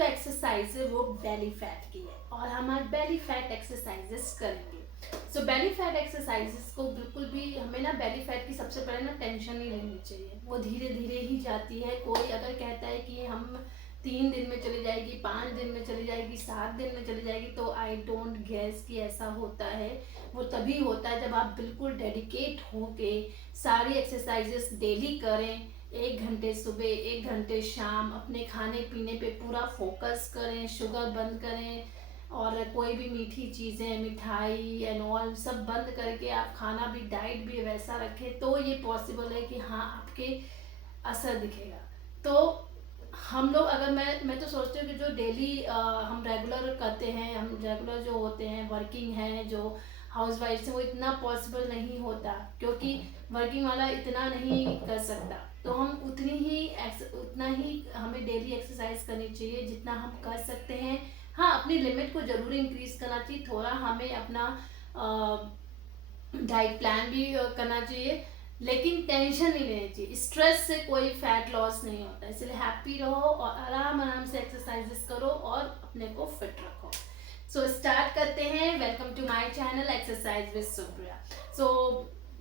जो एक्सरसाइज है वो बेली फैट की है और हम आज बेली फैट एक्सरसाइजेस करेंगे। सो बेली फैट एक्सरसाइजेस को बिल्कुल भी हमें ना बेली फैट की सबसे पहले ना टेंशन नहीं लेनी चाहिए, वो धीरे धीरे ही जाती है। कोई अगर कहता है कि हम 3 दिन में चली जाएगी, 5 दिन में चली जाएगी, 7 दिन में चली जाएगी, तो आई डोंट गेस कि ऐसा होता है। वो तभी होता है जब आप बिल्कुल डेडिकेट होके सारी एक्सरसाइजेस डेली करें। 1 घंटे सुबह, 1 घंटे शाम, अपने खाने पीने पे पूरा फोकस करें, शुगर बंद करें और कोई भी मीठी चीज़ें, मिठाई एंड ऑल सब बंद करके आप खाना भी, डाइट भी वैसा रखें, तो ये पॉसिबल है कि हाँ आपके असर दिखेगा। तो हम लोग अगर मैं तो सोचती हूँ कि जो डेली हम रेगुलर करते हैं, हम रेगुलर जो होते हैं, वर्किंग हैं, जो हाउस वाइफ हैं, वो इतना पॉसिबल नहीं होता क्योंकि वर्किंग वाला इतना नहीं कर सकता। तो हम उतना ही हमें डेली एक्सरसाइज करनी चाहिए जितना हम कर सकते हैं। हाँ, अपनी लिमिट को जरूर इंक्रीज करना चाहिए, थोड़ा हमें अपना डाइट प्लान भी करना चाहिए, लेकिन टेंशन नहीं लेनी चाहिए। स्ट्रेस से कोई फैट लॉस नहीं होता, इसलिए हैप्पी रहो और आराम आराम से एक्सरसाइजेस करो और अपने को फिट रखो। सो स्टार्ट करते हैं। Welcome to my channel exercise with Supriya. So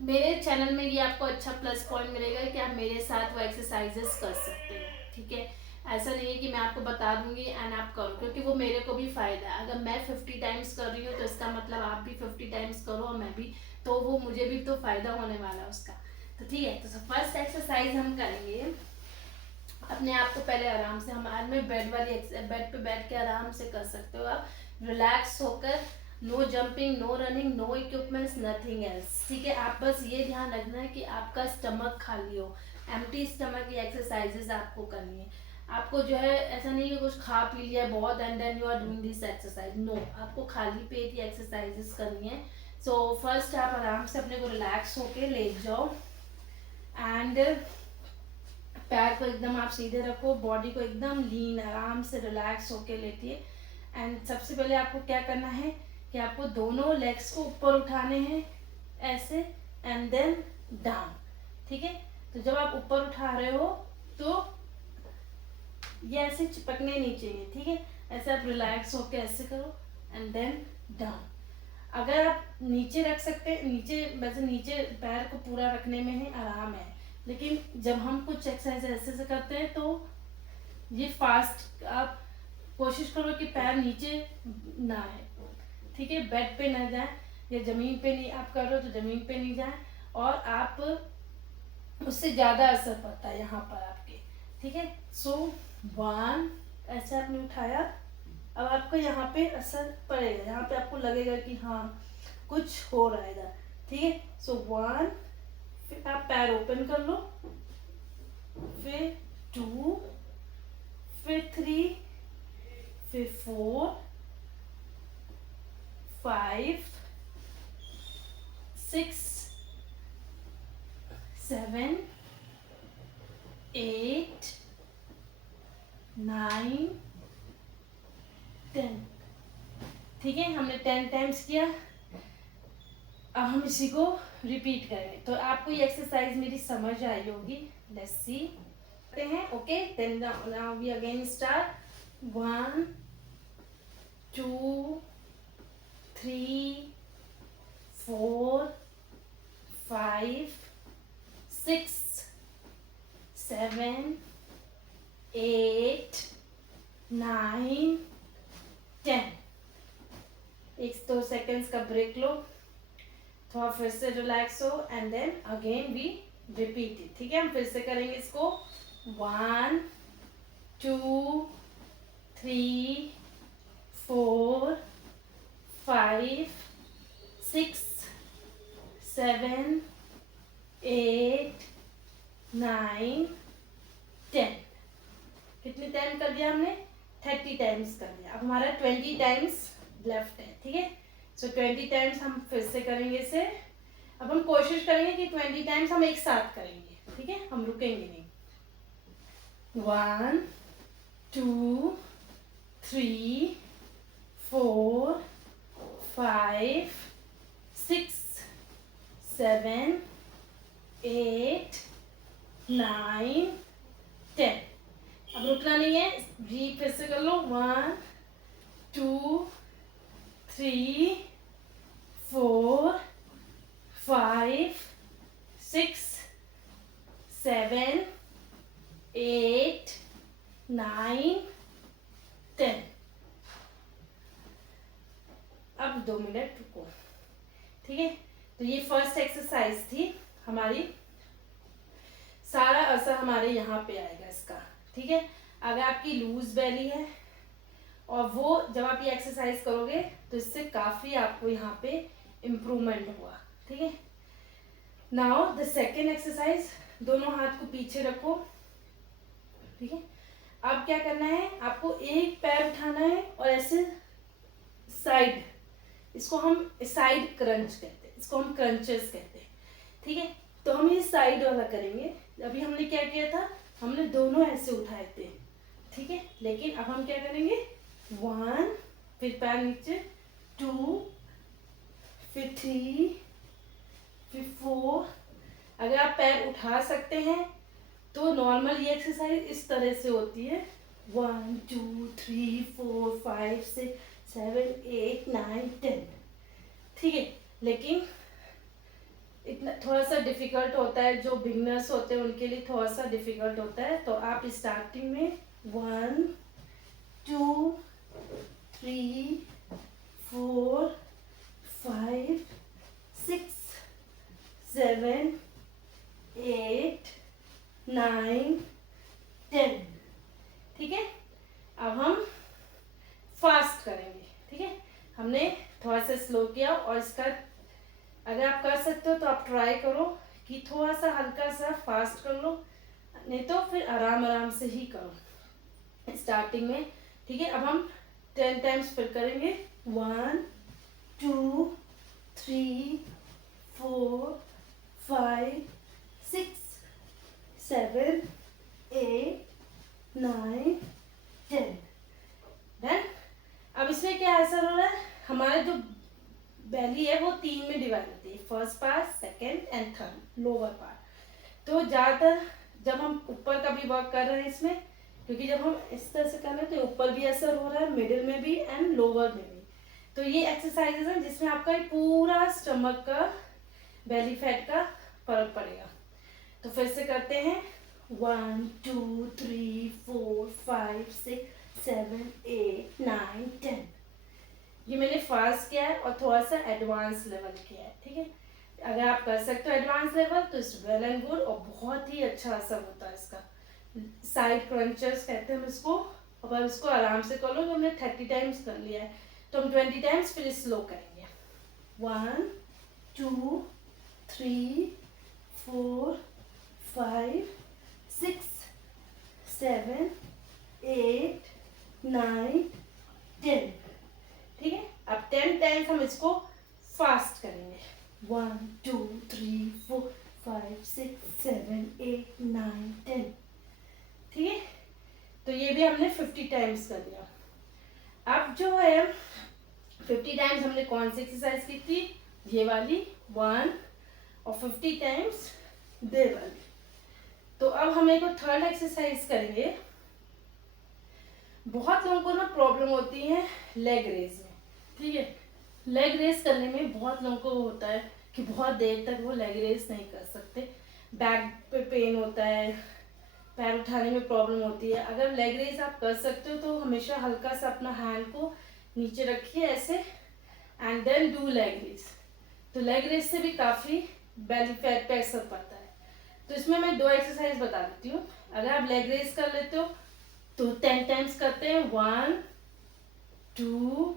मेरे चैनल में ये आपको अच्छा प्लस पॉइंट मिलेगा कि आप मेरे साथ वो एक्सरसाइजेस कर सकते हैं, ठीक है। ऐसा नहीं है कि मैं आपको बता दूंगी एंड आप करो, क्योंकि वो मेरे को भी फायदा है। अगर मैं 50 टाइम्स कर रही हूँ तो इसका मतलब आप भी 50 टाइम्स करो और मैं भी, तो वो मुझे भी तो फायदा होने वाला है उसका। तो ठीक है, तो फर्स्ट एक्सरसाइज हम करेंगे अपने आप को पहले आराम से। हम आज में बेड पे बैठ के आराम से कर सकते हो आप, रिलैक्स होकर। No jumping, no running, no equipments, nothing else, ठीक है। आप बस ये ध्यान रखना है कि आपका स्टमक खाली हो, एम्प्टी स्टमक की एक्सरसाइजेस आपको करनी है। आपको जो है ऐसा नहीं कि कुछ खा पी लिया बहुत and then you are doing this exercise, no, आपको खाली पेट ही एक्सरसाइजेस करनी है। सो फर्स्ट आप आराम से अपने को रिलैक्स होके लेट जाओ एंड पैर को एकदम आप सीधे रखो, बॉडी को एकदम लीन, आराम से रिलैक्स होके लेटिए। एंड सबसे पहले आपको क्या करना है कि आपको दोनों लेग्स को ऊपर उठाने हैं ऐसे एंड देन डाउन, ठीक है। तो जब आप ऊपर उठा रहे हो तो ये ऐसे चिपकने नहीं चाहिए, ठीक है। ऐसे आप रिलैक्स होके ऐसे करो एंड देन डाउन। अगर आप नीचे रख सकते हैं, नीचे वैसे नीचे पैर को पूरा रखने में ही आराम है, लेकिन जब हम कुछ एक्सरसाइज ऐसे से करते हैं तो ये फास्ट, आप कोशिश करो कि पैर नीचे ना है, ठीक है, बेड पे ना जाए या जमीन पे नहीं आप कर रहे हो तो जमीन पे नहीं जाए, और आप उससे ज्यादा असर पड़ता है यहाँ पर आपके, ठीक है। सो 1, ऐसे आपने उठाया, अब आपको यहाँ पे असर पड़ेगा, यहाँ पे आपको लगेगा कि हाँ कुछ हो रहा है इधर, ठीक है। सो 1, फिर आप पैर ओपन कर लो, फिर 2, फिर 3, फिर 4, 5, 6, 7, 8, 9, 10, ठीक है। हमने 10 टाइम्स किया, अब हम इसी को रिपीट करेंगे। तो आपको ये एक्सरसाइज मेरी समझ आई होगी। लेट्स सी करते हैं, okay. Then now we again start. 1, 2, 3, 4, 5, 6, 7, 8, 9, 10। 1-2 seconds का ब्रेक लो, थोड़ा फिर से रिलैक्स हो and then again we repeat it, ठीक है। हम फिर से करेंगे इसको। 1, 2, 3, 4, 5, 6, 7, 8, 9, 10। कितनी टाइम कर दिया हमने? 30 टाइम्स कर दिया। अब हमारा 20 टाइम्स लेफ्ट है, ठीक है। सो 20 टाइम्स हम फिर से करेंगे इसे। अब हम कोशिश करेंगे कि 20 टाइम्स हम एक साथ करेंगे, ठीक है, हम रुकेंगे नहीं। 1, 2, 3, 4, 5, 6, 7, 8, 9, 10। अब रुकना नहीं है, ब्रीथ फिर से कर लो। 1 2 3 4 5 6 7 8 9 10। अब 2 मिनट रुको, ठीक है। तो ये फर्स्ट एक्सरसाइज थी हमारी, सारा असर हमारे यहाँ पे आएगा इसका, ठीक है। अगर आपकी लूज बेली है और वो जब आप ये एक्सरसाइज करोगे तो इससे काफी आपको यहाँ पे इम्प्रूवमेंट हुआ, ठीक है। नाउ द सेकेंड एक्सरसाइज, दोनों हाथ को पीछे रखो, ठीक है। अब क्या करना है, आपको एक पैर उठाना है और ऐसे साइड, इसको हम साइड क्रंच कहते हैं, इसको हम क्रंचेस कहते हैं, ठीक है। तो हम ये साइड वाला करेंगे। अभी हमने क्या किया था, हमने दोनों ऐसे उठाए थे, ठीक है। लेकिन अब हम क्या करेंगे, 1 फिर पैर नीचे, 2 फिर 3 फिर 4। अगर आप पैर उठा सकते हैं तो नॉर्मल ये एक्सरसाइज इस तरह से होती है, 1 2 3 4 5 6 7 8 9 10, ठीक है। लेकिन इतना थोड़ा सा डिफिकल्ट होता है, जो बिगनर्स होते हैं उनके लिए थोड़ा सा डिफिकल्ट होता है। तो आप स्टार्टिंग में 1 2 3 4 5 6 7 8 9 10, ठीक है। अब हम फास्ट करेंगे, ठीक है। हमने थोड़ा सा स्लो किया, और इसका अगर आप कर सकते हो तो आप ट्राई करो कि थोड़ा सा हल्का सा फास्ट कर लो, नहीं तो फिर आराम आराम से ही करो स्टार्टिंग में, ठीक है। अब हम 10 टाइम्स फिर करेंगे, 1 2 3 4 5 6 7 8 9 10। डन। अब इसमें क्या असर हो रहा है, हमारे जो बेली है वो 3 में डिवाइड होती है, first part, second and third, lower part. तो ज़्यादातर जब हम ऊपर का भी वर्क कर रहे हैं इसमें, क्योंकि जब हम इस तरह से कर रहे हैं तो ऊपर भी असर हो रहा है, मिडिल में भी एंड लोअर में भी। तो ये एक्सरसाइजेज हैं जिसमें आपका पूरा स्टमक का, बेली फैट का फर्क पड़ेगा। तो फिर से करते हैं, 1 2 3 4 5 6 7 8 9 10। ये मैंने फास्ट किया है और थोड़ा सा एडवांस लेवल किया है, ठीक है। अगर आप कर सकते हो एडवांस लेवल तो इट्स वेल एंड गुड, और बहुत ही अच्छा असर होता है इसका। साइड क्रंचर्स कहते हैं हम इसको। अब आप इसको आराम से कर लो, तो हमने 30 टाइम्स कर लिया है, तो हम 20 टाइम्स फिर स्लो करेंगे। 1 2 3 4 5 6 7 8 9 10, ठीक है। अब 10 टाइम्स हम इसको फास्ट करेंगे, 1 2 3 4 5 6 7 8 9 10, ठीक है। तो ये भी हमने 50 टाइम्स कर दिया। अब जो है 50 टाइम्स हमने कौन सी एक्सरसाइज की थी, ये वाली 1, और 50 टाइम्स दे वाली। तो अब हम एक थर्ड एक्सरसाइज करेंगे। बहुत लोगों को ना प्रॉब्लम होती है लेग रेज में, ठीक है। लेग रेस करने में बहुत लोगों को होता है कि बहुत देर तक वो लेग रेस नहीं कर सकते, बैक पे पेन होता है, पैर उठाने में प्रॉब्लम होती है। अगर लेग रेस आप कर सकते हो तो हमेशा हल्का सा अपना हैंड को नीचे रखिए ऐसे, and then do leg raise. तो लेग रेस से भी काफ़ी बेली फैट पे असर पड़ता है। तो इसमें मैं 2 एक्सरसाइज बता देती हूँ। अगर आप लेग रेस कर लेते हो तो 10 टाइम्स करते हैं, 1 2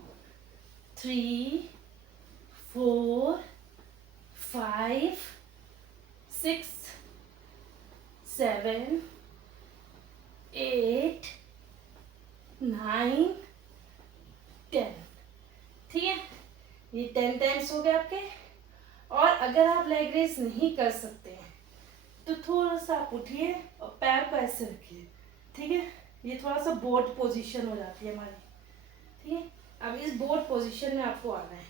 3 4 5 6 7 8 9 10, ठीक है। ये 10 टाइम्स हो गए आपके। और अगर आप लेग रेस नहीं कर सकते हैं तो थोड़ा सा आप उठिए और पैर को ऐसे रखिए, ठीक है। ये थोड़ा सा बोट पोजीशन हो जाती है हमारी, ठीक है। अब इस बोट पोजीशन में आपको आना है,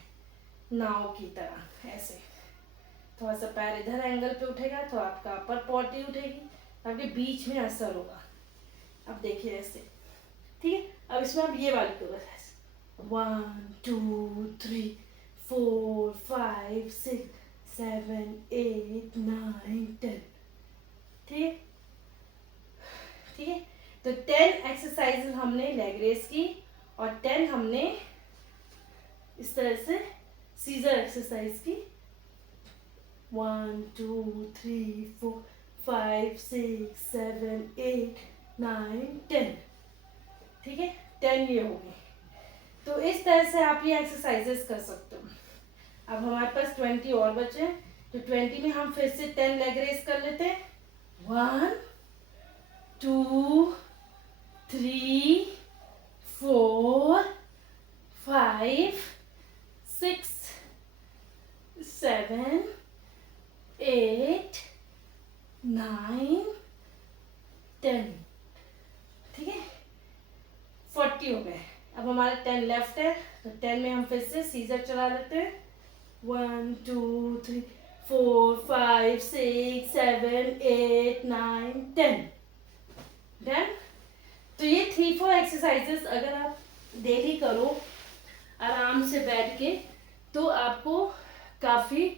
नाव की तरह ऐसे। थोड़ा सा पैर इधर एंगल पे उठेगा तो आपका अपर पॉटी उठेगी, आपके बीच में असर होगा, अब देखिए ऐसे, ठीक है। अब इसमें आप ये वाली करो ऐसे, 1 2 3 4 5 6 7 8 9 10, ठीक है, ठीक है। तो 10 एक्सरसाइजेज हमने लेग रेस की और 10 हमने इस तरह से सीजर एक्सरसाइज की। 1 2 3 4 5 6 7 8 9 10, ठीक है, 10 ये हो गए। तो इस तरह से आप ये एक्सरसाइजेस कर सकते हो। अब हमारे पास 20 और बचे, तो 20 में हम फिर से 10 लेग रेस कर लेते हैं। 1 2 3 4 5 6 7 8 9 10, ठीक है, 40 हो गए। अब हमारे 10 लेफ्ट है, तो 10 में हम फिर से सीजर चला लेते हैं। 1 2 3 4 5 6 7 8 9 10, डन। तो ये 3-4 एक्सरसाइजेस अगर आप डेली करो आराम से बैठ के, तो आपको काफ़ी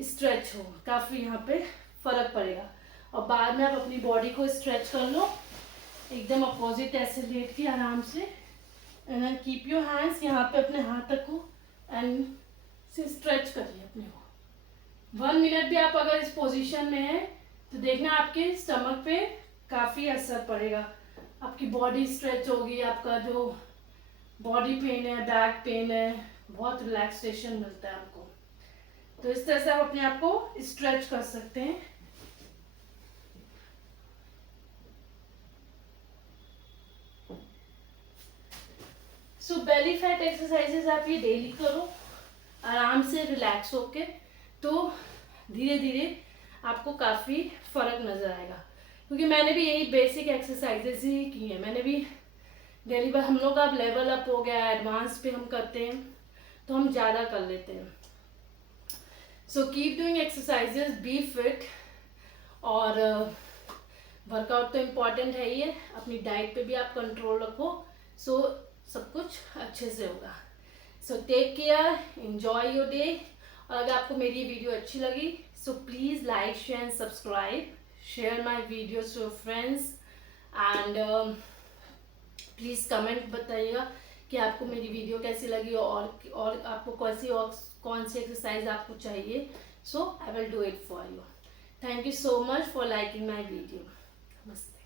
स्ट्रेच हो, काफ़ी यहाँ पे फर्क पड़ेगा। और बाद में आप अपनी बॉडी को स्ट्रेच कर लो एकदम अपोजिट ऐसे लेट के आराम से, and then keep your hands, यहाँ पे अपने हाथ रखो एंड से स्ट्रेच करिए अपने को। 1 मिनट भी आप अगर इस पोजीशन में हैं तो देखना आपके स्टमक पे काफ़ी असर पड़ेगा, आपकी बॉडी स्ट्रेच होगी, आपका जो बॉडी पेन है, बैक पेन है, बहुत रिलैक्सेशन मिलता है आपको। तो इस तरह से आप अपने आप को स्ट्रेच कर सकते हैं। सो बेली फैट एक्सरसाइजेस आप ये डेली करो आराम से रिलैक्स होके, तो धीरे धीरे आपको काफ़ी फर्क नज़र आएगा। क्योंकि मैंने भी यही बेसिक एक्सरसाइजेस ही की हैं, मैंने भी डेली पर, हम लोग का अब लेवल अप हो गया है, एडवांस पे हम करते हैं तो हम ज़्यादा कर लेते हैं। So keep doing exercises, be fit, और वर्कआउट तो इम्पॉर्टेंट है ही है, अपनी डाइट पे भी आप कंट्रोल रखो, सो सब कुछ अच्छे से होगा। So take care, enjoy your day. और अगर आपको मेरी वीडियो अच्छी लगी so please like share and subscribe, share my videos to your friends, and please comment बताइएगा कि आपको मेरी वीडियो कैसी लगी और आपको कौन सी एक्सरसाइज आपको चाहिए। So I will do it for you. Thank you so much for liking my video. नमस्ते।